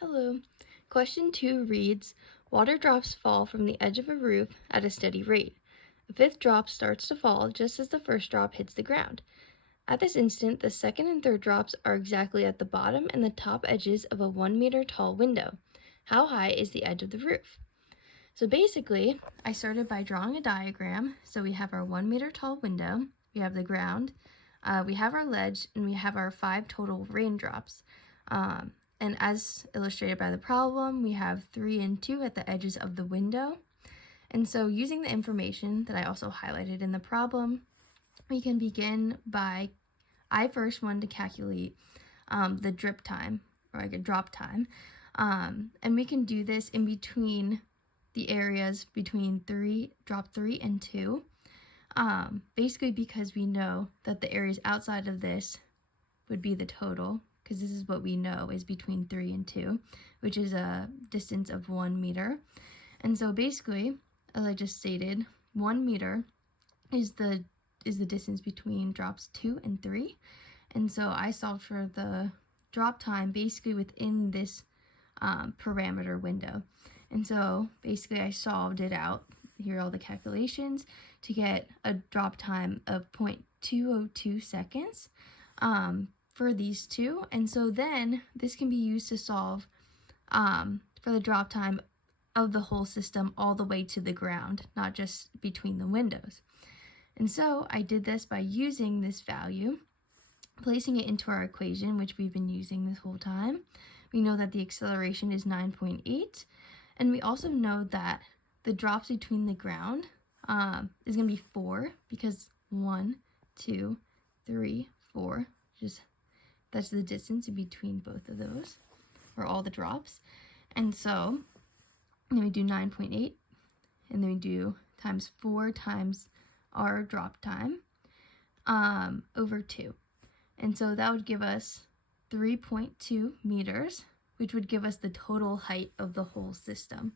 Hello. Question 2 reads, water drops fall from the edge of a roof at a steady rate. A fifth drop starts to fall just as the first drop hits the ground. At this instant, the second and third drops are exactly at the bottom and the top edges of a 1 meter tall window. How high is the edge of the roof? So basically, I started by drawing a diagram. So we have our 1 meter tall window, we have the ground, we have our ledge, and we have our 5 total raindrops. And as illustrated by the problem, we have 3 and 2 at the edges of the window. And so using the information that I also highlighted in the problem, we can begin by, I first wanted to calculate the drip time, or like a drop time. And we can do this in between the areas between drop 3 and 2. Basically because we know that the areas outside of this would be the total, because this is what we know is between 3 and 2, which is a distance of 1 meter. And so basically, as I just stated, 1 meter is the distance between drops 2 and 3. And so I solved for the drop time basically within this parameter window. And so basically I solved it out, here are all the calculations, to get a drop time of 0.202 seconds for these two. And so then this can be used to solve for the drop time of the whole system all the way to the ground, not just between the windows. And so I did this by using this value, placing it into our equation, which we've been using this whole time. We know that the acceleration is 9.8, and we also know that the drops between the ground is going to be 4, because 1, 2, 3, 4, that's the distance in between both of those, or all the drops. And so then we do 9.8, and then we do times 4 times our drop time over 2. And so that would give us 3.2 meters, which would give us the total height of the whole system.